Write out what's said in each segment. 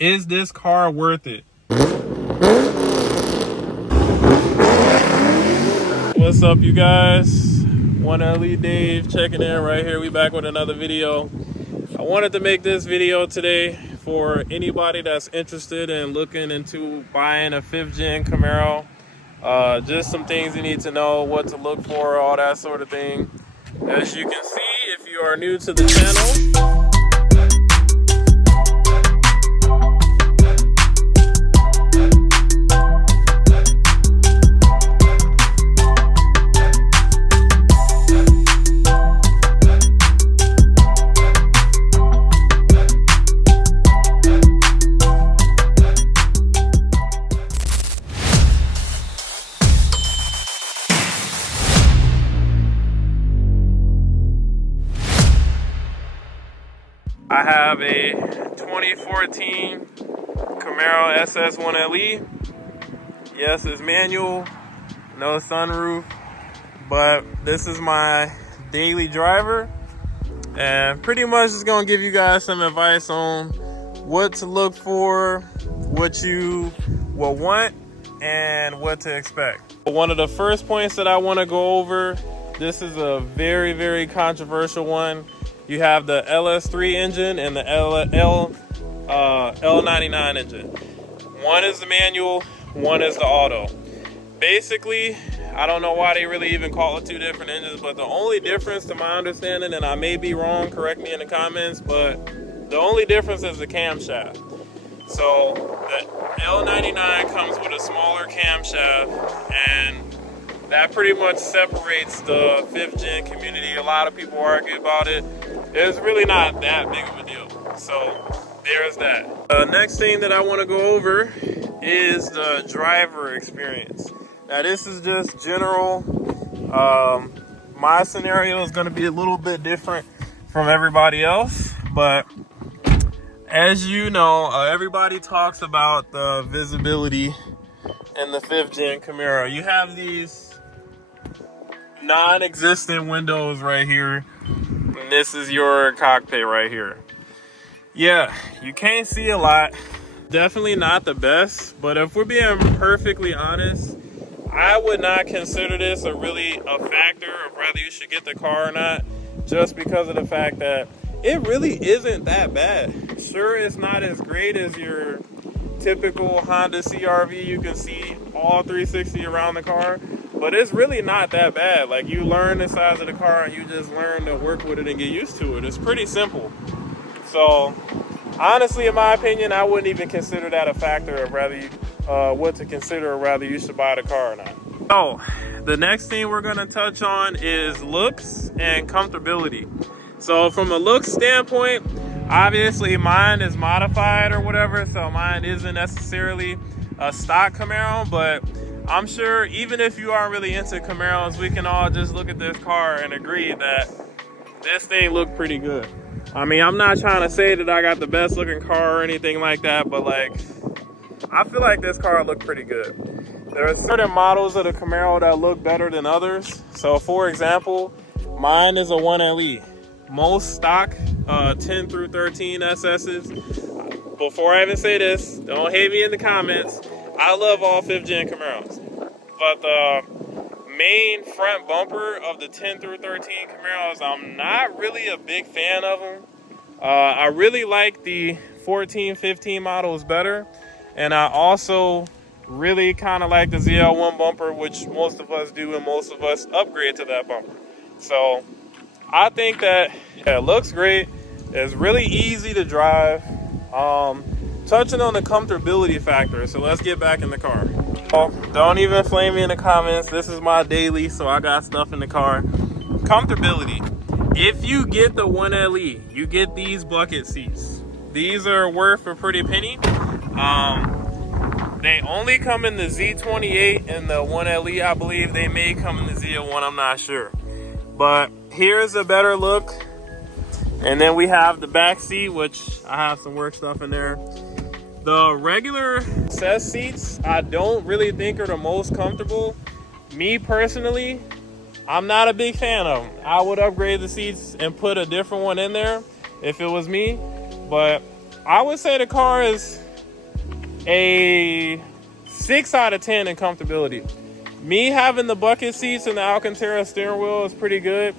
Is this car worth it? What's up, you guys? One LE Dave checking in right here. We back with another video. I wanted to make this video today for anybody that's interested in looking into buying a 5th gen Camaro. Just some things you need to know, what to look for, all that sort of thing. As you can see, if you are new to the channel, I have a 2014 Camaro SS1LE. Yes, it's manual, no sunroof, but this is my daily driver, and pretty much just gonna give you guys some advice on what to look for, what you will want, and what to expect. One of the first points that I want to go over, this is a very, very controversial one. You have the LS3 engine and the L99 engine. One is the manual, one is the auto. Basically, I don't know why they really even call it two different engines, but the only difference to my understanding, and I may be wrong, correct me in the comments, but the only difference is the camshaft. So the L99 comes with a smaller camshaft, and that pretty much separates the 5th gen community. A lot of people argue about it. It's really not that big of a deal. So there's that. The next thing that I want to go over is the driver experience. Now this is just general. My scenario is going to be a little bit different from everybody else, but as you know, everybody talks about the visibility in the 5th gen Camaro. You have these non-existent windows right here, and this is your cockpit right here. Yeah, you can't see a lot. Definitely not the best, but if we're being perfectly honest, I would not consider this a factor of whether you should get the car or not, just because of the fact that it really isn't that bad. Sure, it's not as great as your typical Honda CR-V. You can see all 360 around the car, but it's really not that bad. Like, you learn the size of the car and you just learn to work with it and get used to it. It's pretty simple. So honestly, in my opinion, I wouldn't even consider that a factor of what to consider or whether you should buy the car or not. So the next thing we're going to touch on is looks and comfortability. So from a look standpoint, obviously mine is modified or whatever, so mine isn't necessarily a stock Camaro, but I'm sure even if you aren't really into Camaros, we can all just look at this car and agree that this thing looked pretty good. I mean, I'm not trying to say that I got the best looking car or anything like that, but like, I feel like this car looked pretty good. There are certain models of the Camaro that look better than others. So for example, mine is a 1LE. Most stock 10 through 13 SS's. Before I even say this, don't hate me in the comments. I love all 5th gen Camaros, but the main front bumper of the 10 through 13 Camaros, I'm not really a big fan of them. I really like the 14, 15 models better, and I also really kind of like the ZL1 bumper, which most of us do, and most of us upgrade to that bumper. So I think that it looks great. It's really easy to drive. Touching on the comfortability factor, so let's get back in the car. Don't even flame me in the comments. This is my daily, so I got stuff in the car. Comfortability. If you get the 1LE, you get these bucket seats. These are worth a pretty penny. They only come in the Z28 and the 1LE. I believe they may come in the Z01, I'm not sure. But here's a better look. And then we have the back seat, which I have some work stuff in there. The regular SS seats, I don't really think are the most comfortable. Me personally, I'm not a big fan of them. I would upgrade the seats and put a different one in there if it was me. But I would say the car is a 6 out of 10 in comfortability. Me having the bucket seats and the Alcantara steering wheel is pretty good.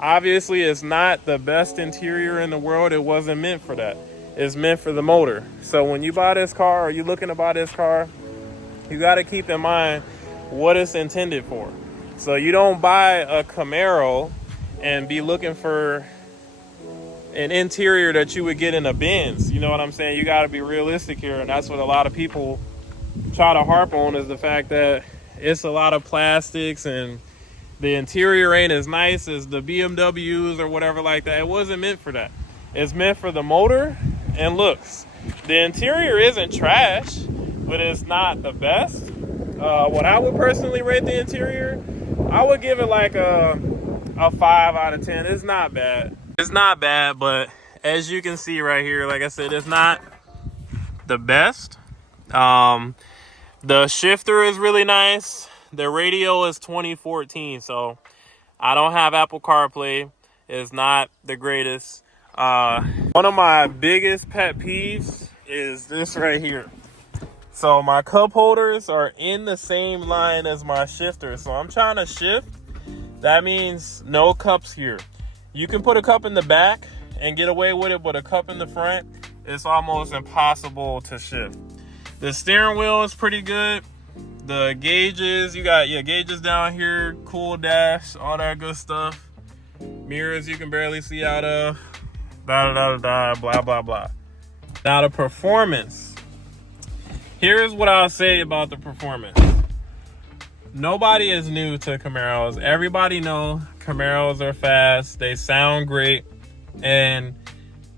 Obviously, it's not the best interior in the world. It wasn't meant for that. It's meant for the motor. So when you buy this car or you're looking to buy this car, you got to keep in mind what it's intended for. So you don't buy a Camaro and be looking for an interior that you would get in a Benz. You know what I'm saying? You got to be realistic here, and that's what a lot of people try to harp on, is the fact that it's a lot of plastics and the interior ain't as nice as the BMWs or whatever like that. It wasn't meant for that. It's meant for the motor and looks. The interior isn't trash, but it's not the best. What I would personally rate the interior, I would give it like a 5 out of 10. It's not bad. It's not bad, but as you can see right here, like I said, it's not the best. The shifter is really nice. The radio is 2014, so I don't have Apple CarPlay. It's not the greatest. One of my biggest pet peeves is this right here. So my cup holders are in the same line as my shifter. So I'm trying to shift. That means no cups here. You can put a cup in the back and get away with it, but a cup in the front, it's almost impossible to shift. The steering wheel is pretty good. The gauges, you got gauges down here, cool dash, all that good stuff. Mirrors you can barely see out of. Blah, blah, blah. Now the performance. Here's what I'll say about the performance. Nobody is new to Camaros. Everybody know Camaros are fast. They sound great. And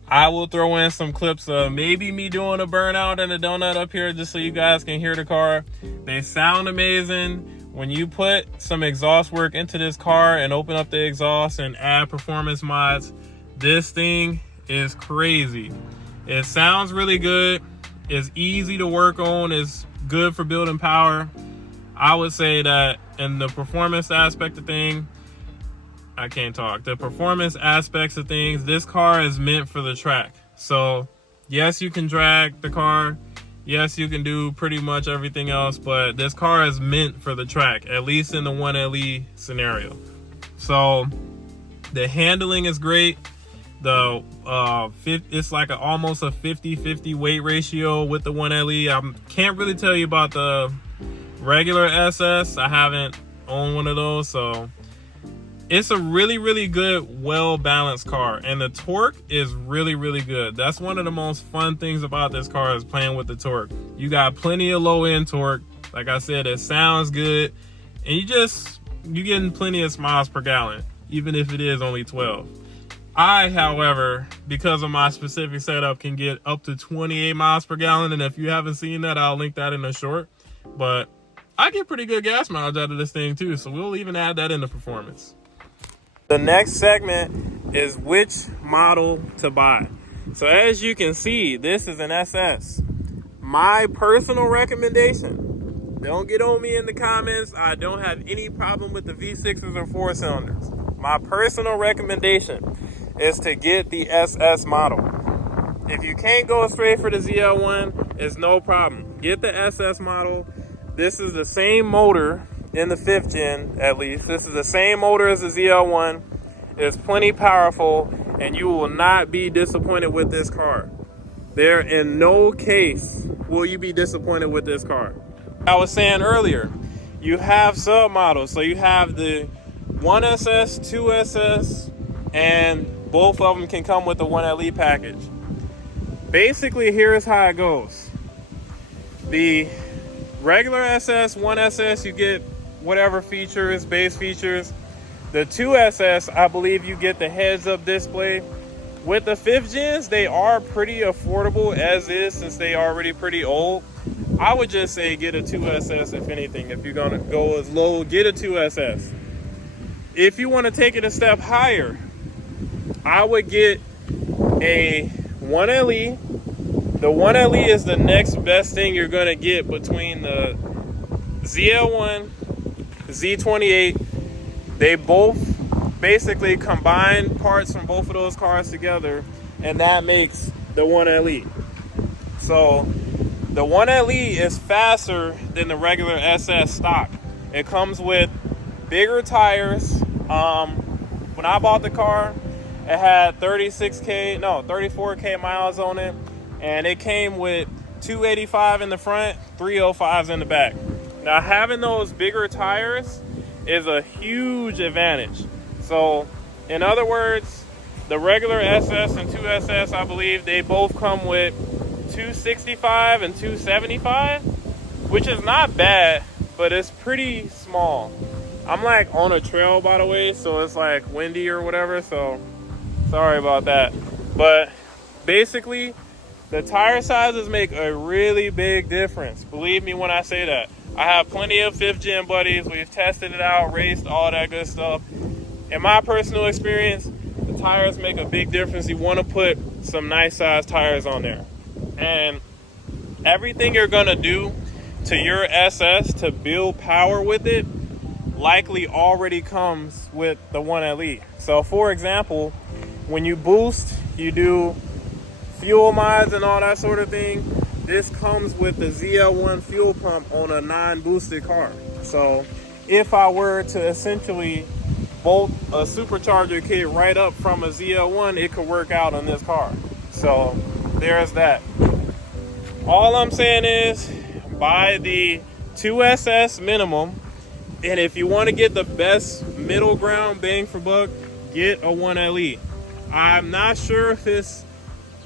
I will throw in some clips of maybe me doing a burnout and a donut up here just so you guys can hear the car. They sound amazing. When you put some exhaust work into this car and open up the exhaust and add performance mods, this thing is crazy. It sounds really good. It's easy to work on. It's good for building power. I would say that in the performance aspect of things, I can't talk. The performance aspects of things, this car is meant for the track. So yes, you can drag the car. Yes, you can do pretty much everything else, but this car is meant for the track, at least in the 1LE scenario. So the handling is great. The it's like almost a 50-50 weight ratio with the 1LE. I can't really tell you about the regular SS. I haven't owned one of those, so it's a really, really good, well-balanced car, and the torque is really, really good. That's one of the most fun things about this car, is playing with the torque. You got plenty of low-end torque. Like I said, it sounds good, and you're getting plenty of miles per gallon, even if it is only 12. I, however, because of my specific setup, can get up to 28 miles per gallon, and if you haven't seen that, I'll link that in the short. But I get pretty good gas mileage out of this thing too, so we'll even add that into performance. The next segment is which model to buy. So as you can see, this is an SS. My personal recommendation, don't get on me in the comments. I don't have any problem with the V6s or 4-cylinders. My personal recommendation is to get the SS model. If you can't go straight for the ZL1, it's no problem. Get the SS model. This is the same motor in the 5th gen, at least. This is the same motor as the ZL1. It's plenty powerful, and you will not be disappointed with this car. There, in no case will you be disappointed with this car. I was saying earlier, you have submodels. So you have the 1SS, 2SS, and both of them can come with the 1LE package. Basically, here's how it goes. The regular SS, 1SS, you get whatever features, base features. The 2SS, I believe you get the heads-up display. With the 5th gens, they are pretty affordable as is, since they are already pretty old. I would just say get a 2SS if anything. If you're gonna go as low, get a 2SS. If you want to take it a step higher, I would get a 1LE. The 1LE is the next best thing you're gonna get between the ZL1, Z28. They both basically combine parts from both of those cars together, and that makes the 1LE. So the 1LE is faster than the regular SS stock. It comes with bigger tires. When I bought the car, it had 34K miles on it, and it came with 285 in the front, 305s in the back. Now, having those bigger tires is a huge advantage. So, in other words, the regular SS and 2SS, I believe, they both come with 265 and 275, which is not bad, but it's pretty small. I'm like on a trail, by the way, so it's like windy or whatever, so sorry about that. But basically, the tire sizes make a really big difference. Believe me when I say that. I have plenty of 5th gen buddies. We've tested it out, raced, all that good stuff. In my personal experience, the tires make a big difference. You want to put some nice size tires on there. And everything you're going to do to your SS to build power with it likely already comes with the 1LE. So for example, when you boost, you do fuel mods and all that sort of thing. This comes with the ZL1 fuel pump on a non-boosted car. So if I were to essentially bolt a supercharger kit right up from a ZL1, it could work out on this car. So there's that. All I'm saying is buy the 2SS minimum, and if you want to get the best middle ground bang for buck, get a 1LE. I'm not sure if it's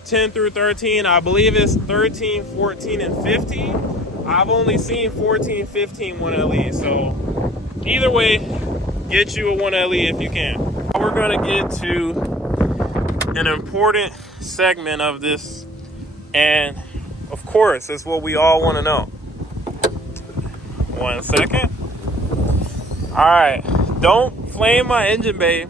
10 through 13. I believe it's 13, 14, and 15. I've only seen 14, 15 1LE. So either way, get you a 1LE if you can. We're going to get to an important segment of this, and of course, it's what we all want to know. 1 second. All right, don't flame my engine bay.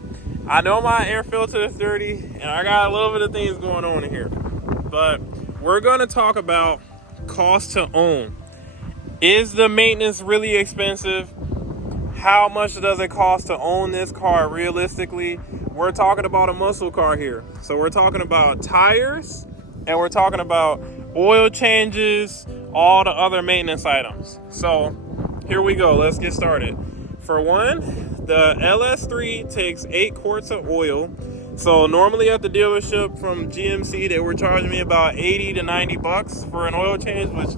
I know my air filter is dirty, and I got a little bit of things going on in here. But we're going to talk about cost to own. Is the maintenance really expensive? How much does it cost to own this car realistically? We're talking about a muscle car here. So we're talking about tires, and we're talking about oil changes, all the other maintenance items. So here we go. Let's get started. For one, the LS3 takes 8 quarts of oil. So normally at the dealership from GMC, they were charging me about 80 to 90 bucks for an oil change, which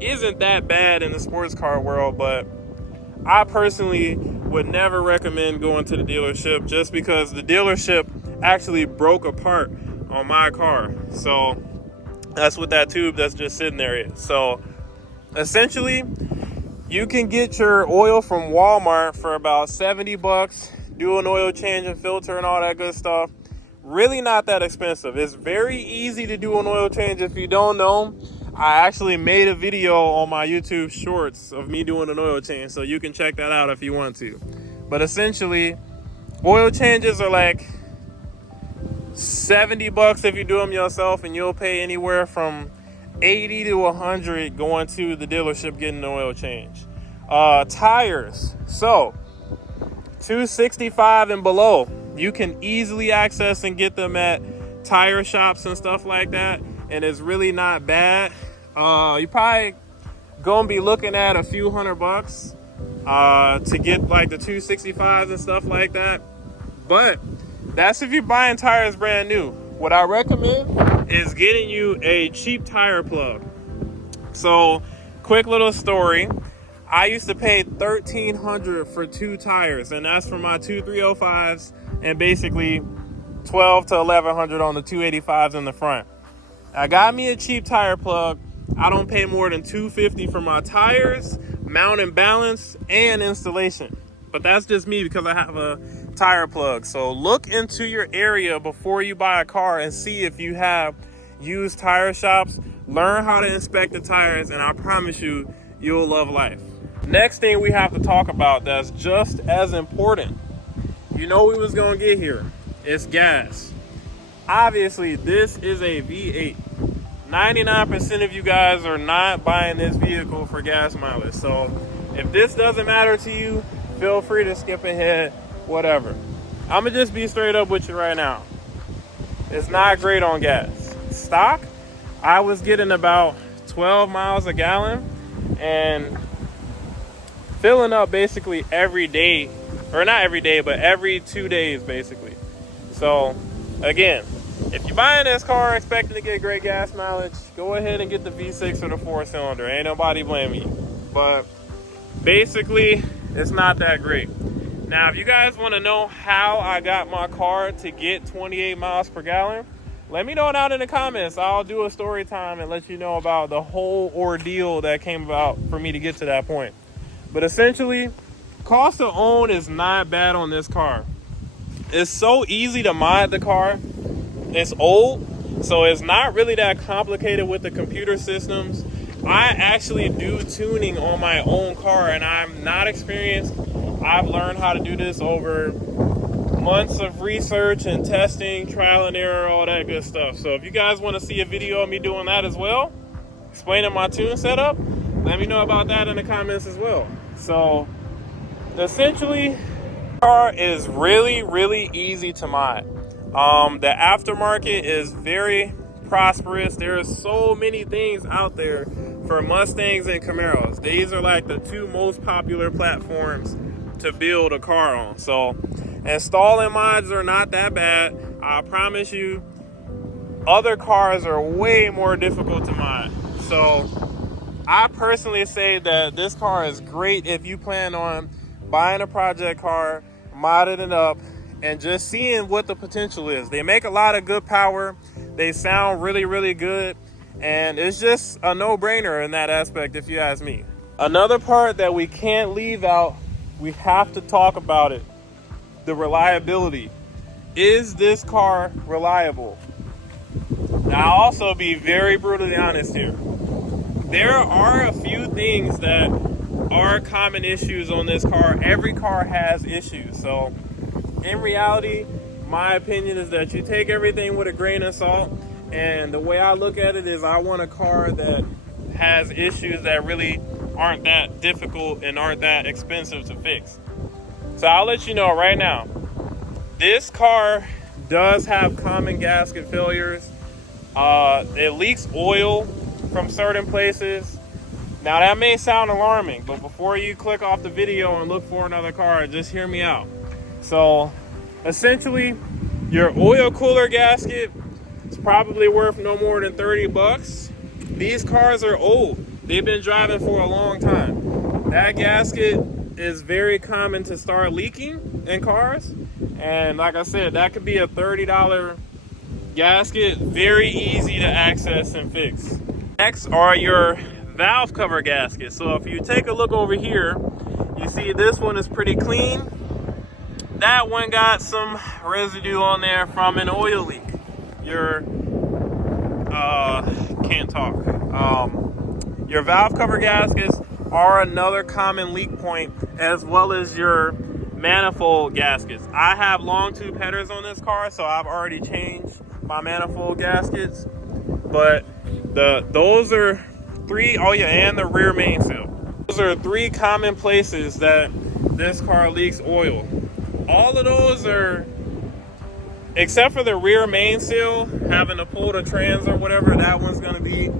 isn't that bad in the sports car world, but I personally would never recommend going to the dealership just because the dealership actually broke apart on my car. So that's what that tube that's just sitting there is. So essentially, you can get your oil from Walmart for about 70 bucks, do an oil change and filter and all that good stuff. Really not that expensive. It's very easy to do an oil change. If you don't know, I actually made a video on my YouTube shorts of me doing an oil change, so you can check that out if you want to. But essentially, oil changes are like 70 bucks if you do them yourself, and you'll pay anywhere from 80 to 100 going to the dealership getting an oil change. Tires, so 265 and below, you can easily access and get them at tire shops and stuff like that, and it's really not bad. You probably gonna be looking at a few $100 to get like the 265s and stuff like that, but that's if you're buying tires brand new. What I recommend is getting you a cheap tire plug. So, quick little story. I used to pay $1,300 for 2 tires, and that's for my 2 305s and basically $1,200 to $1,100 on the 285s in the front. I got me a cheap tire plug. I don't pay more than $250 for my tires, mount and balance, and installation. But that's just me because I have a tire plug. So look into your area before you buy a car and see if you have used tire shops. Learn how to inspect the tires, and I promise you, you'll love life. Next thing we have to talk about that's just as important. You know we was gonna get here. It's gas. Obviously, this is a V8. 99% of you guys are not buying this vehicle for gas mileage. So if this doesn't matter to you, feel free to skip ahead, whatever. I'm gonna just be straight up with you right now. It's not great on gas. Stock, I was getting about 12 miles a gallon and filling up basically every day, or not every day, but every 2 days basically. So again, if you're buying this car expecting to get great gas mileage, go ahead and get the V6 or the 4-cylinder. Ain't nobody blaming you. But basically, it's not that great. Now, if you guys want to know how I got my car to get 28 miles per gallon, let me know down in the comments. I'll do a story time and let you know about the whole ordeal that came about for me to get to that point. But essentially, cost to own is not bad on this car. It's so easy to mod the car. It's old, so it's not really that complicated with the computer systems. I actually do tuning on my own car, and I'm not experienced. I've learned how to do this over months of research and testing, trial and error, all that good stuff. So if you guys want to see a video of me doing that as well, explaining my tune setup, let me know about that in the comments as well. So essentially, the car is really easy to mod. The aftermarket is very prosperous. There are so many things out there for Mustangs and Camaros. These are like the two most popular platforms to build a car on. So installing mods are not that bad. I promise you, other cars are way more difficult to mod. So I personally say that this car is great if you plan on buying a project car, modding it up, and just seeing what the potential is. They make a lot of good power. They sound really good. And it's just a no-brainer in that aspect, if you ask me. Another part that we can't leave out, we have to talk about it. The reliability. Is this car reliable? Now, I'll also be very brutally honest here. There are a few things that are common issues on this car. Every car has issues. So in reality, my opinion is that you take everything with a grain of salt. And the way I look at it is I want a car that has issues that really aren't that difficult and aren't that expensive to fix. So I'll let you know right now, this car does have common gasket failures. It leaks oil from certain places. Now that may sound alarming, but before you click off the video and look for another car, just hear me out. So essentially, your oil cooler gasket is probably worth no more than 30 bucks. These cars are old. They've been driving for a long time. That gasket is very common to start leaking in cars. And like I said, that could be a $30 gasket, very easy to access and fix. Next are your valve cover gaskets. So if you take a look over here, you see this one is pretty clean. That one got some residue on there from an oil leak. Your your valve cover gaskets are another common leak point, as well as your manifold gaskets. I have long tube headers on this car, so I've already changed my manifold gaskets. But those are three. Oh yeah, and the rear main seal. Those are three common places that this car leaks oil. All of those are, except for the rear main seal, having to pull the trans or whatever, that one's going to be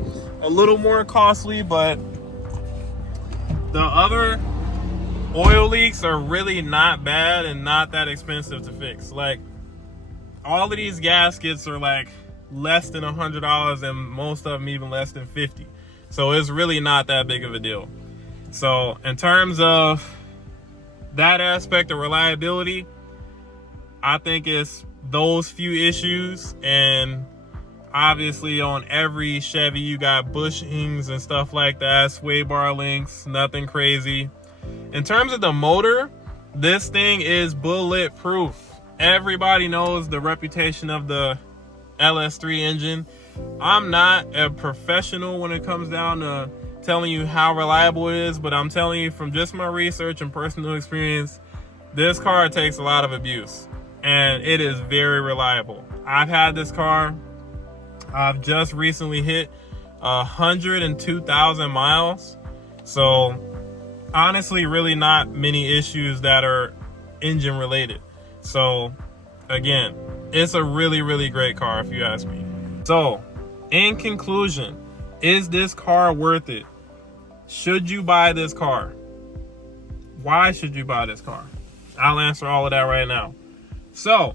a little more costly, but the other oil leaks are really not bad and not that expensive to fix. Like, all of these gaskets are like less than $100, and most of them even less than $50. So it's really not that big of a deal. So in terms of that aspect of reliability, I think it's those few issues. And obviously on every Chevy you got bushings and stuff like that, sway bar links, nothing crazy. In terms of the motor, this thing is bulletproof. Everybody knows the reputation of the LS3 engine. I'm not a professional when it comes down to telling you how reliable it is, but I'm telling you from just my research and personal experience, this car takes a lot of abuse and it is very reliable. I've had this car, I've just recently hit 102,000 miles. So honestly, really not many issues that are engine related. So again, it's a really great car if you ask me. So In conclusion, is this car worth it? Should you buy this car? Why should you buy this car? I'll answer all of that right now. So,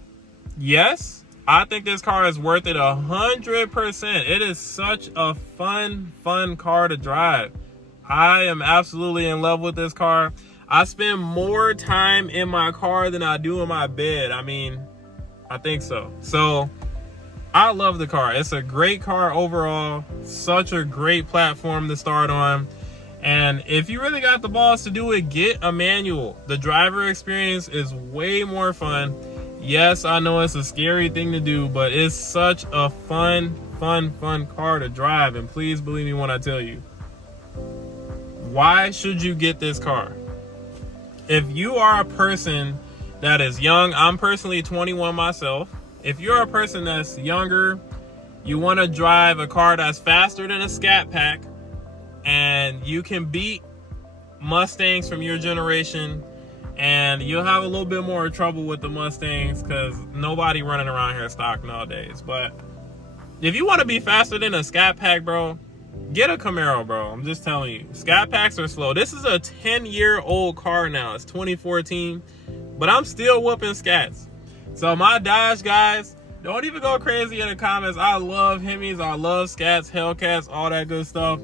yes, I think this car is worth it 100%. It is such a fun car to drive. I am absolutely in love with this car. I spend more time in my car than I do in my bed. I mean, I think so. So, I love the car. It's a great car overall. Such a great platform to start on. And if you really got the balls to do it, get a manual. The driver experience is way more fun. Yes, I know it's a scary thing to do, but it's such a fun car to drive. And please believe me when I tell you. Why should you get this car? If you are a person that is young, I'm personally 21 myself. If you're a person that's younger, you want to drive a car that's faster than a Scat Pack, and you can beat Mustangs from your generation, and you'll have a little bit more trouble with the Mustangs because nobody running around here stock nowadays. But if you want to be faster than a Scat Pack, bro, get a Camaro, bro. I'm just telling you. Scat Packs are slow. This is a 10-year-old car now. It's 2014, but I'm still whooping Scats. So my Dodge guys, don't even go crazy in the comments. I love Hemis. I love Scats, Hellcats, all that good stuff.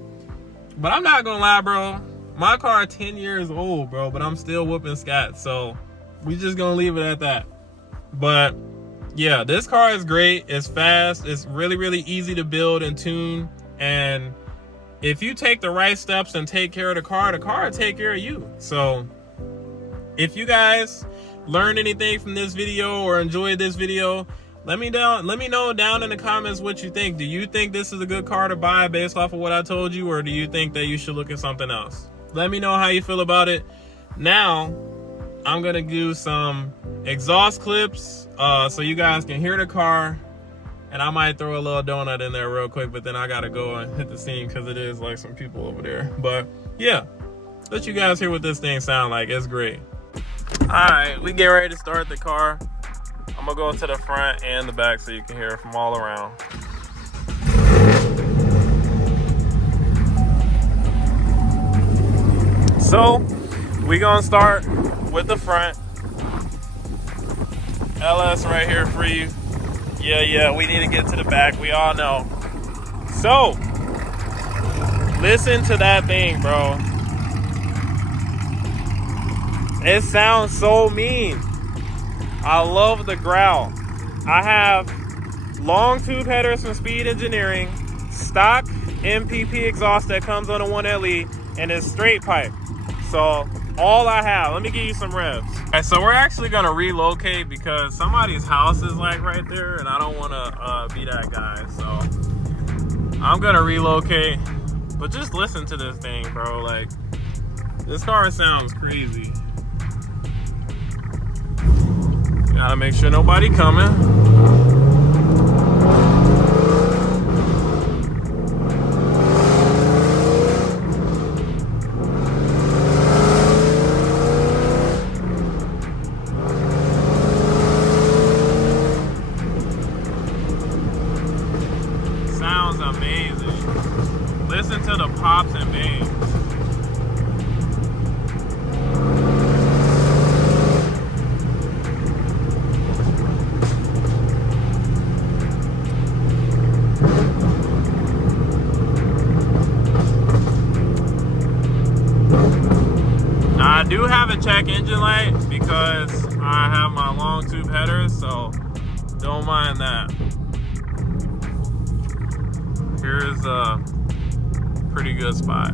But I'm not gonna lie, bro. My car 10 years old, bro, but I'm still whooping Scats. So we just gonna leave it at that. But yeah, this car is great. It's fast. It's really easy to build and tune. And if you take the right steps and take care of the car will take care of you. So if you guys learned anything from this video or enjoyed this video, let me know down in the comments what you think. Do you think this is a good car to buy based off of what I told you, or do you think that you should look at something else? Let me know how you feel about it. Now, I'm gonna do some exhaust clips so you guys can hear the car, and I might throw a little donut in there real quick, but then I gotta go and hit the scene because it is like some people over there. But yeah, let you guys hear what this thing sound like. It's great. All right, we get ready to start the car. I'm gonna go to the front and the back so you can hear it from all around. So, we gonna start with the front. LS right here for you. Yeah, we need to get to the back, we all know. So, listen to that thing, bro. It sounds so mean. I love the growl. I have long tube headers from Speed Engineering, stock MPP exhaust that comes on a 1LE, and it's straight pipe. So all I have, let me give you some revs. All right, so we're actually gonna relocate because somebody's house is like right there, and I don't wanna be that guy. So I'm gonna relocate, but just listen to this thing, bro. Like, this car sounds crazy. Gotta make sure nobody coming. Sounds amazing. Listen to the pops and bangs. I do have a check engine light because I have my long tube headers, so don't mind that. Here's a pretty good spot.